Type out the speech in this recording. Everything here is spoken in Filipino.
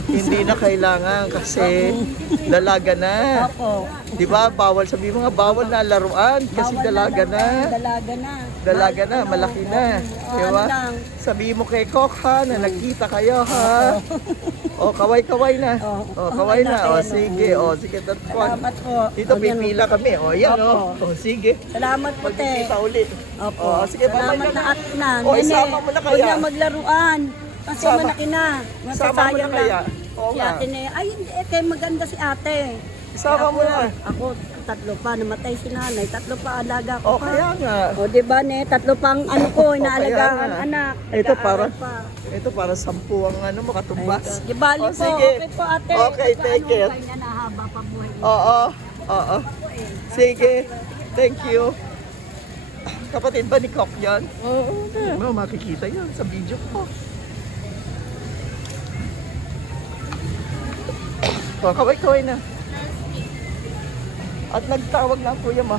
Hindi na kailangan kasi dalaga na. Opo. Di ba? Bawal, sabi mo nga, bawal na laruan kasi Bawal dalaga na. Dalaga na. Dalaga na, malaki na. Di ba? Ano lang. Sabi mo kay Kok ha, na nagkita kayo ha. O, kaway-kaway na. O, kaway na. O, sige. O, sige. Salamat po. Dito, pipila kami. O, yan o. O, sige. Salamat po, te. Magkikita ulit. Opo. O, sige, babay Salamat ka na na. at na. O, isama mo na kaya. Huwag na maglaruan. Kasi Sama. malaki na. Isama mo na Masasayang kaya. lang. Oo Si nga. ate na, ay hindi, kay maganda si ate. Isama mo na. Ako, tatlo pa, namatay si nanay. Tatlo pa, alaga ko O, pa. kaya nga. O, di ba, ne? Tatlo pang ano ko, inaalagaan nga. anak. Ito Nag-aaral para- pa. Ito para 10 ang ano mo, katumbas. Di bali O, po, sige. okay po ate. Okay, take care. Kaya nahaba pa buhay mo. Oo. Oo. Sige. Thank you. Kapatid ba ni Kok yan? Oo. No, makikita yan sa video ko. O, kaway-kaway na. At nagtawag na ang kuya mo.